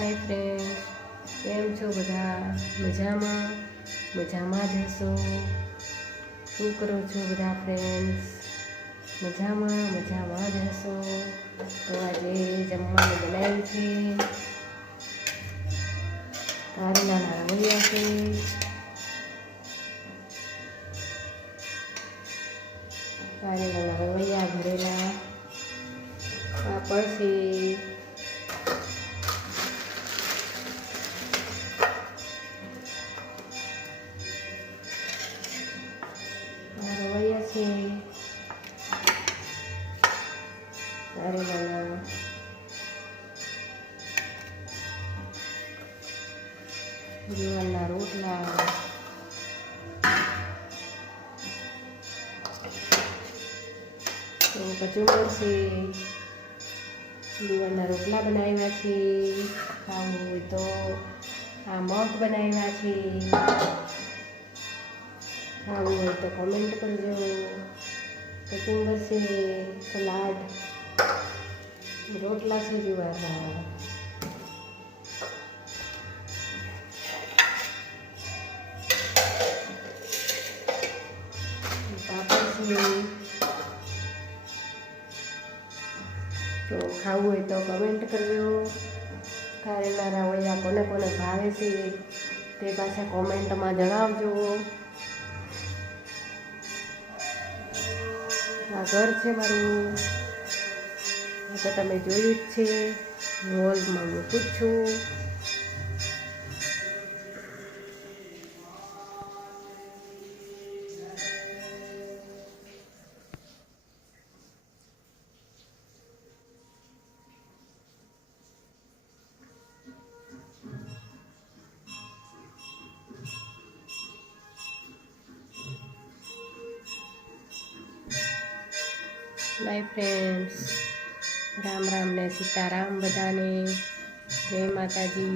Hi friends, केम छो बधा? मजामां मजामां ज हशो। शुं करो छो बधा फ्रेंड्स? मजामां ज हशो। तो आजे जमवानुं बनाव्युं छे कारेलाना रवैया छे। कारेलाना रवैया भरेला पापड़ छे। रवैया छे कारेलाना जुवाરના રોટલા તો કચુંબર છે जुवाરના રોટલા બનાવ્યા છે। ખાવું હોય તો આ મગ બનાવ્યા છે। ખાવું હોય તો કમેન્ટ કરજો। કચુંબર છે, સલાડ, રોટલા છે जुवाરના, पापड़ छे। तो खावुं होय तो कमेंट करजो। कारेलाना रवैया कोने कोने भावे छे ते पाछा कमेंट में जणावजो। आ घर छे मारुं, तो तमे जोयुं ज छे। वॉल में मूकું છું। बाय फ्रेंड्स, राम राम ने सीताराम बधाने। जय माताजी।